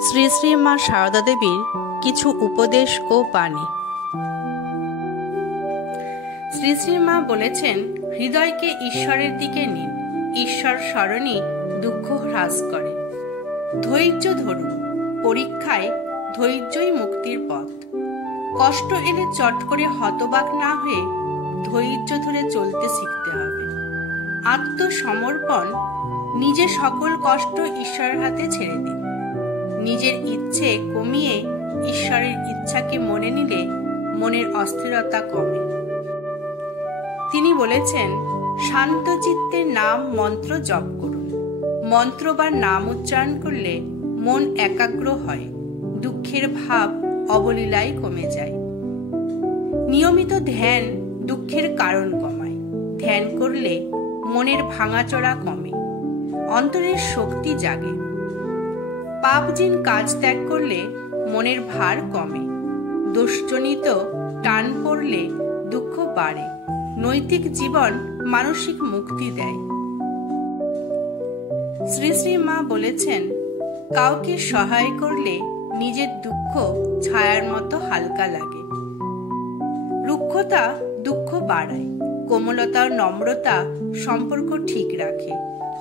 শ্রী শ্রী মা সারদা দেবীর কিছু উপদেশ ও বাণী। শ্রী শ্রী মা বলেছেন, হৃদয়কে ঈশ্বরের দিকে নিন। ঈশ্বর স্মরণই দুঃখ হ্রাস করে। ধৈর্য ধরুন। পরীক্ষায় ধৈর্যই মুক্তির পথ। কষ্ট এলে চট করে হতবাক না হয়ে ধৈর্য ধরে চলতে শিখতে হবে। আত্মসমর্পণ। নিজে সকল কষ্ট ঈশ্বরের হাতে ছেড়ে দিন। নিজের ইচ্ছে কমিয়ে ঈশ্বরের ইচ্ছাকে মনে নিলে মনের অস্থিরতা কমে। তিনি বলেছেন, শান্ত চিত্তে নাম মন্ত্র জপ করুন। মন্ত্র বা নাম উচ্চারণ করলে মন একাগ্র হয়, দুঃখের ভাব অবলীলায় কমে যায়। নিয়মিত ধ্যান দুঃখের কারণ কমায়। ধ্যান করলে মনের ভাঙাচোরা কমে, অন্তরের শক্তি জাগে। পাপহীন কাজ ত্যাগ করলে মনের ভার কমে। দোষজনিত টান পড়লে দুঃখ বাড়ে। নৈতিক জীবন মানসিক মুক্তি দেয়। শ্রী শ্রী মা বলেছেন, কাউকে সহায় করলে নিজের দুঃখ ছায়ার মতো হালকা লাগে। রুক্ষতা দুঃখ বাড়ায়। কোমলতা ও নম্রতা সম্পর্ক ঠিক রাখে।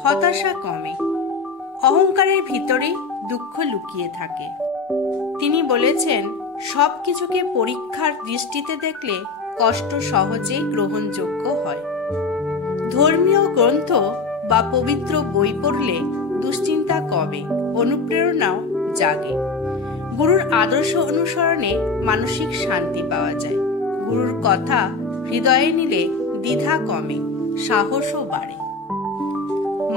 হতাশা কমে। অহংকারের ভিতরে দুঃখ লুকিয়ে থাকে। তিনি বলেছেন, সব কিছুকে পরীক্ষার দৃষ্টিতে দেখলে কষ্ট সহজেই গ্রহণযোগ্য হয়। ধর্মীয় গ্রন্থ বা পবিত্র বই পড়লে দুশ্চিন্তা কমে, অনুপ্রেরণাও জাগে। গুরুর আদর্শ অনুসরণে মানসিক শান্তি পাওয়া যায়। গুরুর কথা হৃদয়ে নিলে দ্বিধা কমে, সাহসও বাড়ে।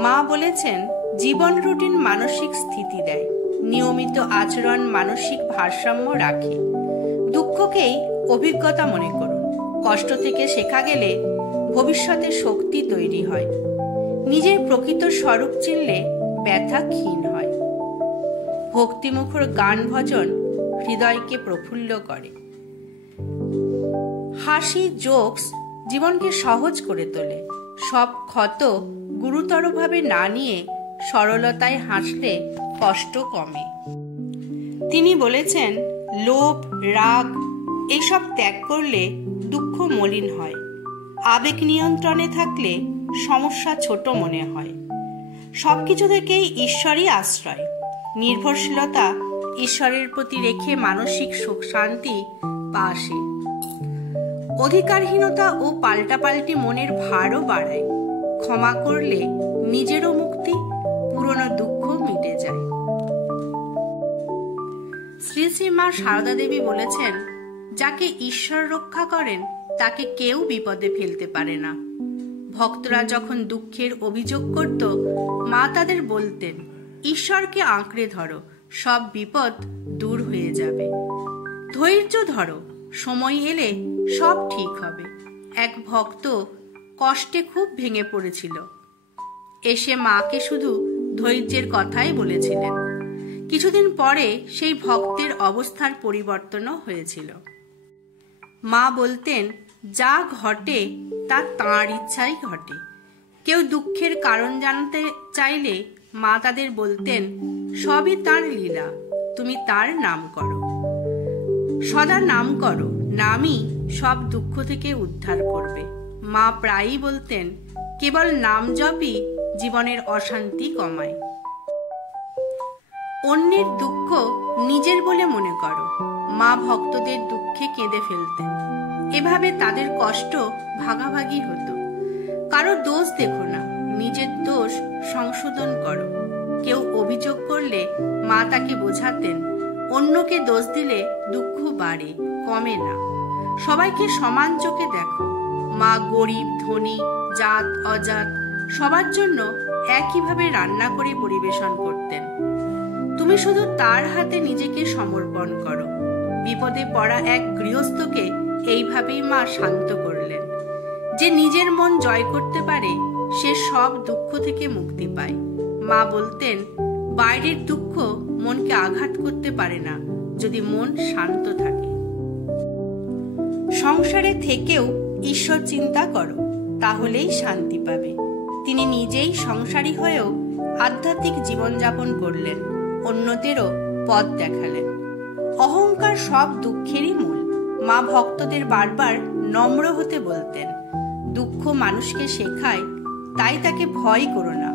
মা বলেছেন, জীবন রুটিন মানসিক স্থিতি দেয়। নিয়মিত আচরণ মানসিক ভারসাম্য রাখে। দুঃখকেই অভিজ্ঞতা মনে করুন। কষ্ট থেকে শেখা গেলে ভবিষ্যতে শক্তি তৈরি হয়। নিজের প্রকৃত স্বরূপ চিনলে ব্যথা ক্ষীণ হয়। ভক্তিমুখর গান ভজন হৃদয়কে প্রফুল্ল করে। হাসি জোকস জীবনকে সহজ করে তোলে। সব ক্ষত গুরুতরভাবে না নিয়ে সরলতায় হাসলে কষ্ট কমে। তিনি বলেছেন, লোভ রাগ এসব ত্যাগ করলে দুঃখ মলিন হয়। আবেগ নিয়ন্ত্রণে থাকলে সমস্যা ছোট মনে হয়। সবকিছু থেকেই ঈশ্বরই আশ্রয়। নির্ভরশীলতা ঈশ্বরের প্রতি রেখে মানসিক সুখ শান্তি পাশে। অধিকারহীনতা ও পাল্টাপাল্টি মনের ভারও বাড়ায়। ক্ষমা করলে নিজেরও মুক্তি, পুরনো দুঃখ মিটে যায়। শ্রী শ্রী মা সারদা দেবী বলেছেন, যাকে ঈশ্বর রক্ষা করেন তাকে কেউ বিপদে ফেলতে পারে না। ভক্তরা যখন দুঃখের অভিযোগ করত, মা তাদের বলতেন, ঈশ্বরকে আঁকড়ে ধরো, সব বিপদ দূর হয়ে যাবে। ধৈর্য ধরো, সময় এলে সব ঠিক হবে। এক ভক্ত কষ্টে খুব ভেঙে পড়েছিল। এসে মাকে শুধু ধৈর্যের কথাই বলেছিলেন। কিছুদিন পরে সেই ভক্তের অবস্থার পরিবর্তনও হয়েছিল। মা বলতেন, যা ঘটে তা তাঁর ইচ্ছাই ঘটে। কেউ দুঃখের কারণ জানতে চাইলে মা তাদের বলতেন, সবই তাঁর লীলা, তুমি তার নাম করো। সদা নাম করো, নামই সব দুঃখ থেকে উদ্ধার করবে। মা প্রায়ই বলতেন, কেবল নাম জপই জীবনের অশান্তি কমায়। অন্যের দুঃখ নিজের বলে মনে করো। মা ভক্তদের দুঃখে কেঁদে ফেলতেন। এভাবে তাদের কষ্ট ভাগাভাগি হতো। কারো দোষ দেখো না, নিজের দোষ সংশোধন করো। কেউ অভিযোগ করলে মা তাকে বোঝাতেন, অন্যকে দোষ দিলে দুঃখ বাড়ে, কমে না। সবাইকে সমান চোখে দেখো। মা গরিব ধনী জাত অজাত সবার জন্য একইভাবে রান্না করে পরিবেশন করতেন। তুমি শুধু তার হাতে নিজেকে সমর্পণ করো। বিপদে পড়া এক গৃহস্থকে এইভাবেই মা শান্ত করলেন। যে নিজের মন জয় করতে পারে সে সব দুঃখ থেকে মুক্তি পায়। মা বলতেন, বাইরের দুঃখ মনকে আঘাত করতে পারে না যদি মন শান্ত থাকে। সংসারে থেকেও ঈশ্বর চিন্তা করো, তাহলেই শান্তি পাবে। তিনি নিজেই সংসারী হয়েও আধ্যাত্মিক জীবনযাপন করলেন। অন্যদেরও পথ দেখালেন। অহংকার সব দুঃখেরই মূল। মা ভক্তদের বারবার নম্র হতে বলতেন। দুঃখ মানুষকে শেখায়, তাই তাকে ভয় করো না।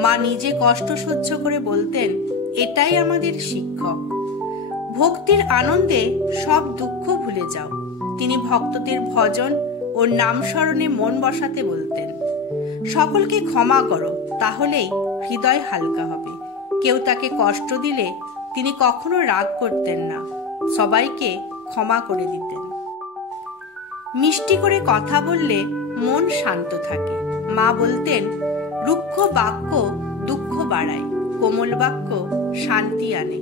মা নিজে কষ্ট সহ্য করে বলতেন, এটাই আমাদের শিক্ষক। ভক্তির আনন্দে সব দুঃখ ভুলে যাও। তিনি ভক্তদের ভজন ও নাম স্মরণে মন বসাতে বলতেন। সকলকে ক্ষমা করো, তাহলেই হৃদয় হালকা হবে। কেউ তাকে কষ্ট দিলে তিনি কখনো রাগ করতেন না, সবাইকে ক্ষমা করে দিতেন। মিষ্টি করে কথা বললে মন শান্ত থাকে। মা বলতেন, রুক্ষ বাক্য দুঃখ বাড়ায়, কোমল বাক্য শান্তি আনে।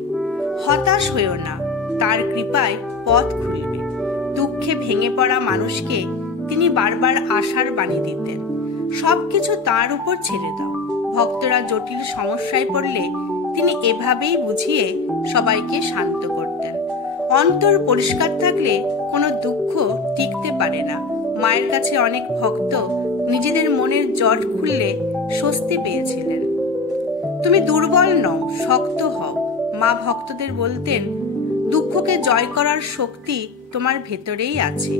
হতাশ হয়েও না, তার কৃপায় পথ খুলবে। দুঃখে ভেঙে পড়া মানুষকে তিনি বারবার আশার বাণী দিতেন। সবকিছু তার উপর ছেড়ে দাও। ভক্তরা জটিল সমস্যায় পড়লে তিনি এভাবেই বুঝিয়ে সবাইকে শান্ত করতেন। অন্তর পরিষ্কার থাকলে কোনো দুঃখ টিকতে পারে না। মায়ের কাছে অনেক ভক্ত নিজেদের মনের জট খুললে স্বস্তি পেয়েছিলেন। তুমি দুর্বল নও, শক্ত হও। মা ভক্তদের বলতেন, দুঃখকে জয় করার শক্তি তোমার ভেতরেই আছে।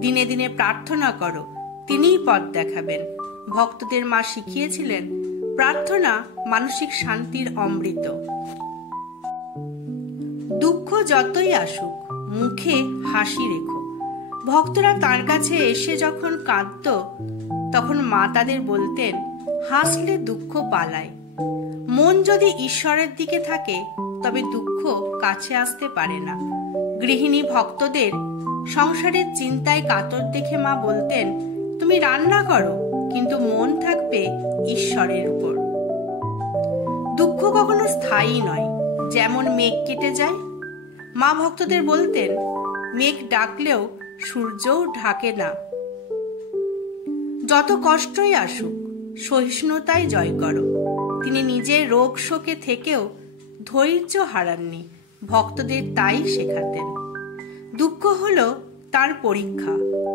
দিনে দিনে প্রার্থনা করো, তিনিই পথ দেখাবেন। ভক্তদের মা শিখিয়েছিলেন, প্রার্থনা মানসিক শান্তির অমৃত। দুঃখ যতই আসুক, মুখে হাসি রেখো। ভক্তরা তার কাছে এসে যখন কাঁদত, তখন মা তাদের বলতেন, হাসলে দুঃখ পালায়। মন যদি ঈশ্বরের দিকে থাকে, তবে দুঃখ কাছে আসতে পারে না। গৃহিণী ভক্তদের সংসারের চিন্তায় কাতর দেখে মা বলতেন, তুমি রান্না করো, কিন্তু মন থাকবে ঈশ্বরের উপর। দুঃখ কখনো স্থায়ী নয়, যেমন মেঘ কেটে যায়। মা ভক্তদের বলতেন, মেঘ ডাকলেও সূর্যও ঢাকে না। যত কষ্টই আসুক, সহিষ্ণুতায় জয় করো। তিনি নিজে রোগ শোকে থেকেও ধৈর্য হারাননি, ভক্তদের তাই শেখাতেন। দুঃখ হলো তার পরীক্ষা,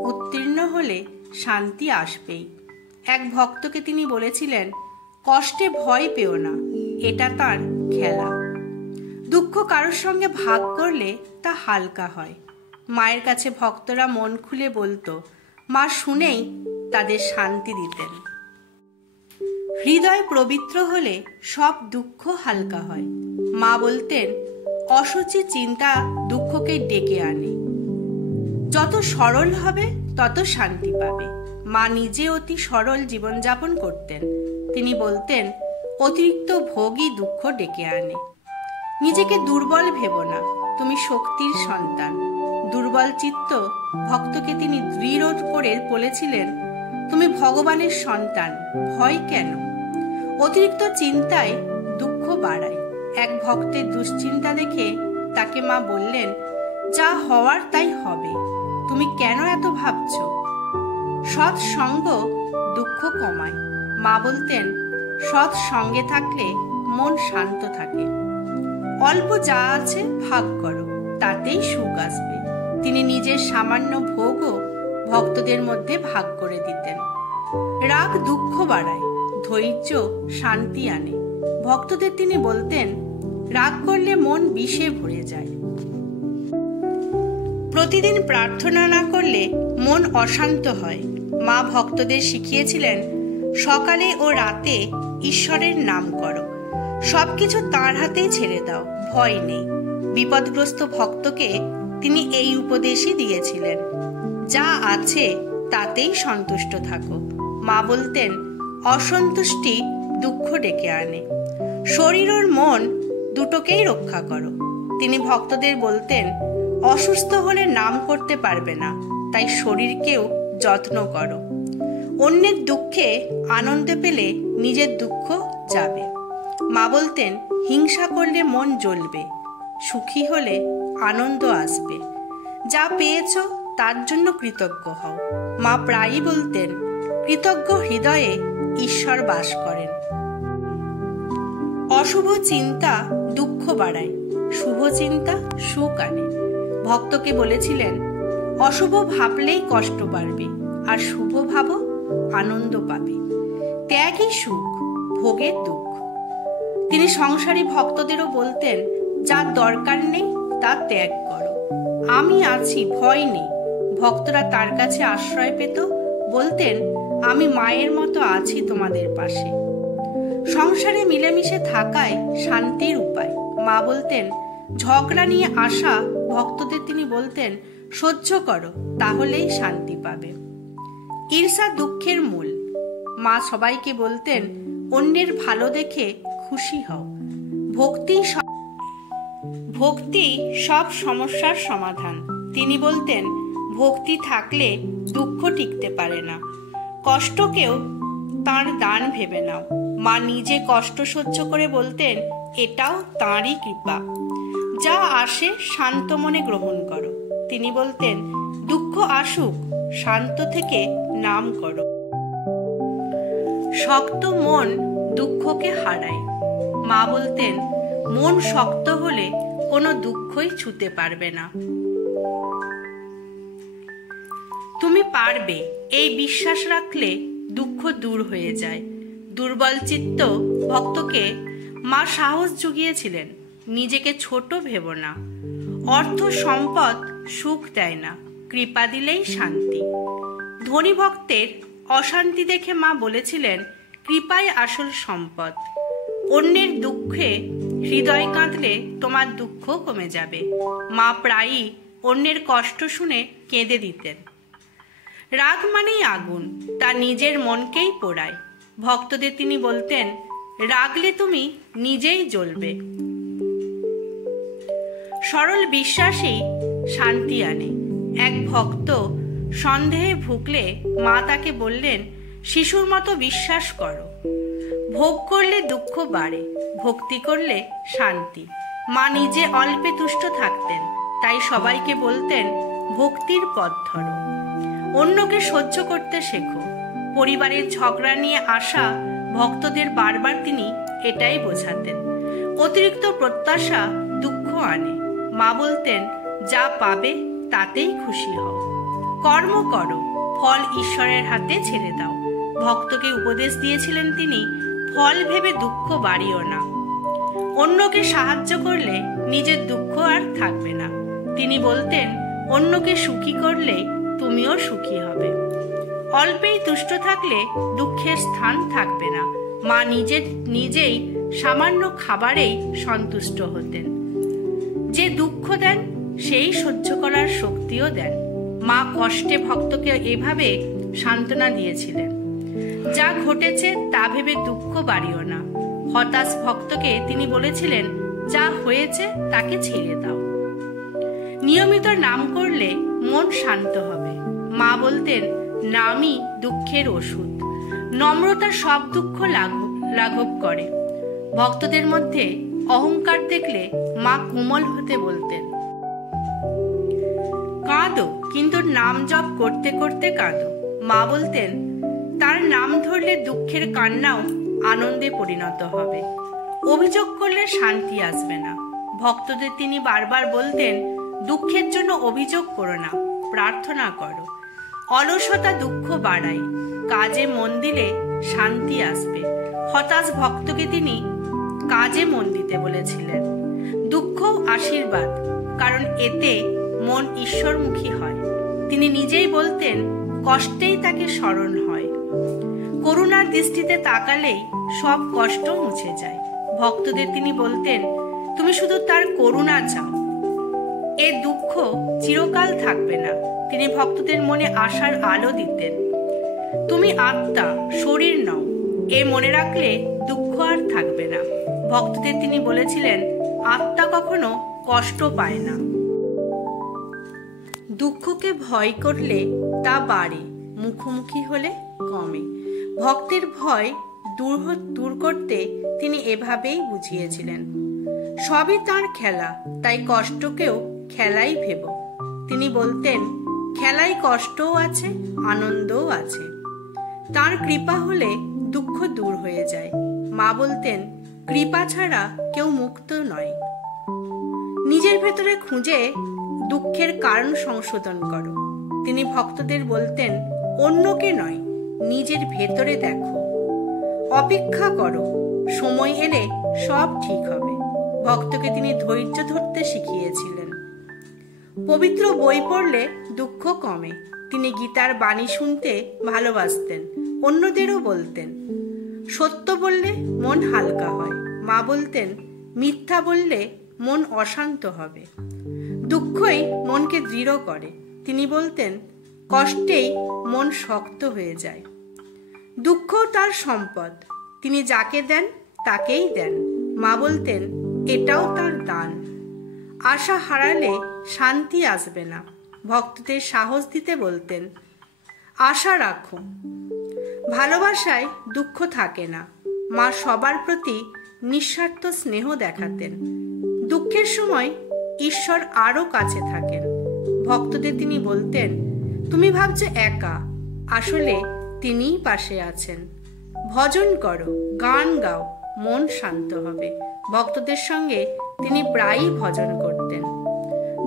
উত্তীর্ণ হলে শান্তি আসবেই। এক ভক্তকে তিনি বলেছিলেন, কষ্টে ভয় পেও না, এটা তার খেলা। দুঃখ কারোর সঙ্গে ভাগ করলে তা হালকা হয়। মায়ের কাছে ভক্তরা মন খুলে বলতো, মা শুনেই তাদের শান্তি দিতেন। হৃদয় পবিত্র হলে সব দুঃখ হালকা হয়। মা বলতেন, অসুচি চিন্তা দুঃখকে ডেকে আনে। যত সরল হবে তত শান্তি পাবে। মা নিজে অতি সরল জীবনযাপন করতেন। তিনি বলতেন, অতিরিক্ত ভোগই দুঃখ ডেকে আনে। নিজেকে দুর্বল ভেবো না, তুমি শক্তির সন্তান। দুর্বল চিত্ত ভক্তকে তিনি দৃঢ় করে বলেছিলেন, তুমি ভগবানের সন্তান, ভয় কেন? অতিরিক্ত চিন্তায় দুঃখ বাড়ায়। এক ভক্তের দুশ্চিন্তা দেখে তাকে মা বললেন, যা হওয়ার তাই হবে, তুমি কেন এত ভাবছ? সৎ সঙ্গ দুঃখ কমায়। মা বলতেন, সৎ সঙ্গে থাকলে মন শান্ত থাকে। অল্প যা আছে ভাগ করো, তাতেই সুখ আসবে। তিনি নিজের সামান্য ভোগও ভক্তদের মধ্যে ভাগ করে দিতেন। রাগ দুঃখ বাড়ায়, ধৈর্য শান্তি আনে। ভক্তদের তিনি বলতেন, রাগ করলে মন বিষে ভরে যায়। প্রতিদিন প্রার্থনা না করলে মন অশান্ত হয়। মা ভক্তদের শিখিয়েছিলেন, সকালে ও রাতে ঈশ্বরের নাম করো। সবকিছু তার হাতেই ছেড়ে দাও, ভয় নেই। বিপদগ্রস্ত ভক্তকে তিনি এই উপদেশই দিয়েছিলেন, যা আছে তাতেই সন্তুষ্ট থাকো। মা বলতেন, অসন্তুষ্টি দুঃখ ডেকে আনে। শরীর ও মন দুটোকেই রক্ষা করো। তিনি ভক্তদের বলতেন, অসুস্থ হলে নাম করতে পারবে না, তাই শরীরকেও যত্ন করো। অন্যের দুঃখে আনন্দ পেলে নিজের দুঃখ যাবে। মা বলতেন, হিংসা করলে মন জ্বলবে, সুখী হলে আনন্দ আসবে। যা পেয়েছ তার জন্য কৃতজ্ঞ হও। মা প্রায়ই বলতেন, কৃতজ্ঞ হৃদয়ে ঈশ্বর বাস করেন। অশুভ চিন্তা দুঃখ বাড়ায়, শুভ চিন্তা সুখ আনে। ভক্তকে বলেছিলেন, অশুভ ভাবলেই কষ্ট বাড়বে, আর শুভ ভাবো আনন্দ পাবে। ত্যাগই সুখ, ভোগের দুঃখ। তিনি সংসারী ভক্তদেরও বলতেন, যার দরকার নেই তা ত্যাগ করো, আমি আছি, ভয় নেই। ভক্তরা তার কাছে আশ্রয় পেত, বলতেন, আমি মায়ের মতো আছি তোমাদের পাশে। সংসারে মিলেমিশে থাকায় শান্তির উপায়। মা বলতেন, ঝগড়া নিয়ে আসা ভক্তদের তিনি বলতেন, সহ্য করো, তাহলেই শান্তি পাবে। ঈর্ষা দুঃখের মূল। মা সবাইকে বলতেন, অন্যের ভালো দেখে খুশি হও। ভক্তি সব সমস্যার সমাধান। তিনি বলতেন, ভক্তি থাকলে দুঃখ টিকতে পারে না। কষ্টকেও তার দান ভেবে নাও। মা নিজে কষ্ট সহ্য করে বলতেন, এটাও তাঁরই কৃপা। যা আসে শান্ত মনে গ্রহণ করো। তিনি বলতেন, দুঃখ আসুক, শান্ত থেকে নাম করো। শক্ত মন দুঃখকে হারায়। মা বলতেন, মন শক্ত হলে কোনো দুঃখই ছুঁতে পারবে না। তুমি পারবে, এই বিশ্বাস রাখলে দুঃখ দূর হয়ে যায়। দুর্বল চিত্ত ভক্তকে মা সাহস জুগিয়েছিলেন, নিজেকে ছোট ভেবো না। অর্থ সম্পদ সুখ দেয় না, কৃপা দিলেই শান্তি। ধনী ভক্তের অশান্তি দেখে মা বলেছিলেন, কৃপাই আসল সম্পদ। অন্যের দুঃখে হৃদয় কাঁদলে তোমার দুঃখ কমে যাবে। মা প্রায়ই অন্যের কষ্ট শুনে কেঁদে দিতেন। রাগ মানেই আগুন, তা নিজের মনকেই পোড়ায়। ভক্তদের তিনি বলতেন, রাগলে তুমি নিজেই জ্বলবে। সরল বিশ্বাসই শান্তি আনে। এক ভক্ত সন্দেহে ভুগলে মা তাকে বললেন, শিশুর মতো বিশ্বাস করো। ভোগ করলে দুঃখ বাড়ে, ভক্তি করলে শান্তি। মা নিজে অল্পে তুষ্ট থাকতেন, তাই সবাইকে বলতেন, ভক্তির পথ ধরো। অন্যকে সহ্য করতে শেখো। পরিবারের ঝগড়া নিয়ে আসা ভক্তদের বারবার তিনি এটাই বোঝাতেন। অতিরিক্ত প্রত্যাশা দুঃখ আনে। মা বলতেন, যা পাবে তাতেই খুশি হও। কর্ম করো, ফল ঈশ্বরের হাতে ছেড়ে দাও। ভক্তকে উপদেশ দিয়েছিলেন তিনি, ফল ভেবে দুঃখ বাড়িও না। অন্যকে সাহায্য করলে নিজের দুঃখ আর থাকবে না। তিনি বলতেন, অন্যকে সুখী করলে তুমিও সুখী হবে। অল্পেই তুষ্ট থাকলে দুঃখের স্থান থাকবে না। মা নিজেই সামান্য খাবারেই সন্তুষ্ট হতেন। যে দুঃখ দেন সেই সহ্য করার শক্তিও দেন। মা কষ্টে ভক্তকে এভাবে সান্ত্বনা দিয়েছিলেন, যা ঘটেছে তা ভেবে দুঃখ বাড়িও না। হতাশ ভক্তকে তিনি বলেছিলেন, যা হয়েছে তাকে ছেড়ে দাও। নিয়মিত নাম করলে মন শান্ত হবে। মা বলতেন, নামই দুঃখের ওষুধ। নম্রতা সব দুঃখ লাঘব করে। ভক্তদের মধ্যে অহংকার দেখলে মা কোমল হতে বলতেন, কাঁদো, কিন্তু নাম জপ করতে করতে কাঁদো। মা বলতেন, তার নাম ধরলে দুঃখের কান্নাও আনন্দে পরিণত হবে। অভিযোগ করলে শান্তি আসবে না। ভক্তদের তিনি বারবার বলতেন, দুঃখের জন্য অভিযোগ করো না, প্রার্থনা করো। অলসতা দুঃখ বাড়ায়, কাজে মন দিলে শান্তি আসবে। হতাশ ভক্তকে তিনি কাজে মন দিতে বলেছিলেন। দুঃখও আশীর্বাদ, কারণ এতে মন ঈশ্বরমুখী হয়। তিনি নিজেই বলতেন, কষ্টেই তাকে স্মরণ হয়। করুণার দৃষ্টিতে তাকালেই সব কষ্ট মুছে যায়। ভক্তদের তিনি বলতেন, তুমি শুধু তার করুণা চাও। এ দুঃখ চিরকাল থাকবে না। তিনি ভক্তদের মনে আশার আলো দিতেন। তুমি আত্মা, শরীর নও, এ মনে রাখলে দুঃখ আর থাকবে না। ভক্তদের তিনি বলেছিলেন, আত্মা কখনো কষ্ট পায় না। দুঃখকে ভয় করলে তা বাড়ে, মুখোমুখি হলে কমে। ভক্তের ভয় দূর করতে তিনি এভাবেই বুঝিয়েছিলেন, সবই তাঁর খেলা, তাই কষ্টকেও খেলাই ভেব। তিনি বলতেন, খেলায় কষ্টও আছে, আনন্দও আছে। তাঁর কৃপা হলে দুঃখ দূর হয়ে যায়। মা বলতেন, কৃপা ছাড়া কেউ মুক্ত নয়। নিজের ভেতরে খুঁজে দুঃখের কারণ সংশোধন করো। তিনি ভক্তদের বলতেন, অন্যকে নয়, নিজের ভেতরে দেখো। অপেক্ষা করো, সময় এলে সব ঠিক হবে। ভক্তকে তিনি ধৈর্য ধরতে শিখিয়েছিলেন। পবিত্র বই পড়লে দুঃখ কমে। তিনি গীতার বাণী শুনতে ভালোবাসতেন, অন্যদেরও বলতেন। সত্য বললে মন হালকা হয়। মা বলতেন, মিথ্যা বললে মন অশান্ত হবে। দুঃখই মনকে দৃঢ় করে। তিনি বলতেন, কষ্টেই মন শক্ত হয়ে যায়। দুঃখ তার সম্পদ, তিনি যাকে দেন তাকেই দেন। মা বলতেন, এটাও তার দান। আশা হারালে শান্তি আসবে না। ভক্তদের সাহস দিতে বলতেন, আশা রাখো। ভালোবাসায় দুঃখ থাকে না। মা সবার প্রতি নিঃস্বার্থ স্নেহ দেখাতেন। দুঃখের সময় ঈশ্বর আরো কাছে থাকেন। ভক্তদের তিনি বলতেন, তুমি ভাবছো একা, আসলে তিনিই পাশে আছেন। ভজন করো, গান গাও, মন শান্ত হবে। ভক্তদের সঙ্গে তিনি প্রায়ই ভজন করতেন।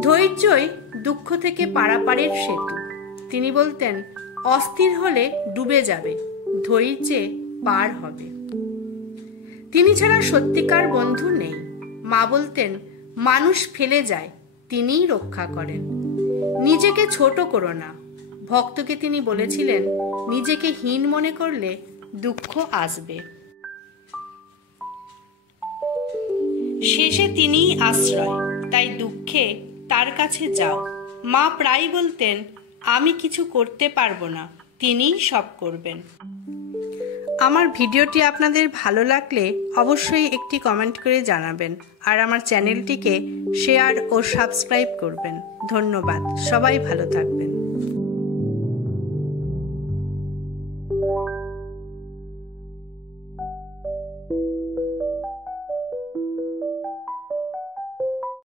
ধৈর্যই দুঃখ থেকে পারাপারের সেতু। তিনি বলতেন, অস্থির হলে ডুবে যাবে, ধৈর্যে পার হবে। তিনি ছাড়া সত্যিকার বন্ধু নেই। মা বলতেন, মানুষ ফেলে যায়, তিনিই রক্ষা করেন। নিজেকে ছোট করো না। ভক্তকে তিনি বলেছিলেন, নিজেকে হীন মনে করলে দুঃখ আসবে। শেষে তিনিই আশ্রয়, তাই দুঃখে তার কাছে যাও। মা প্রায় বলতেন, আমি কিছু করতে পারবো না, তিনিই সব করবেন। আমার ভিডিওটি আপনাদের ভালো লাগলে অবশ্যই একটি কমেন্ট করে জানাবেন, আর আমার চ্যানেলটিকে শেয়ার ও সাবস্ক্রাইব করবেন। ধন্যবাদ। সবাই ভালো থাকবেন।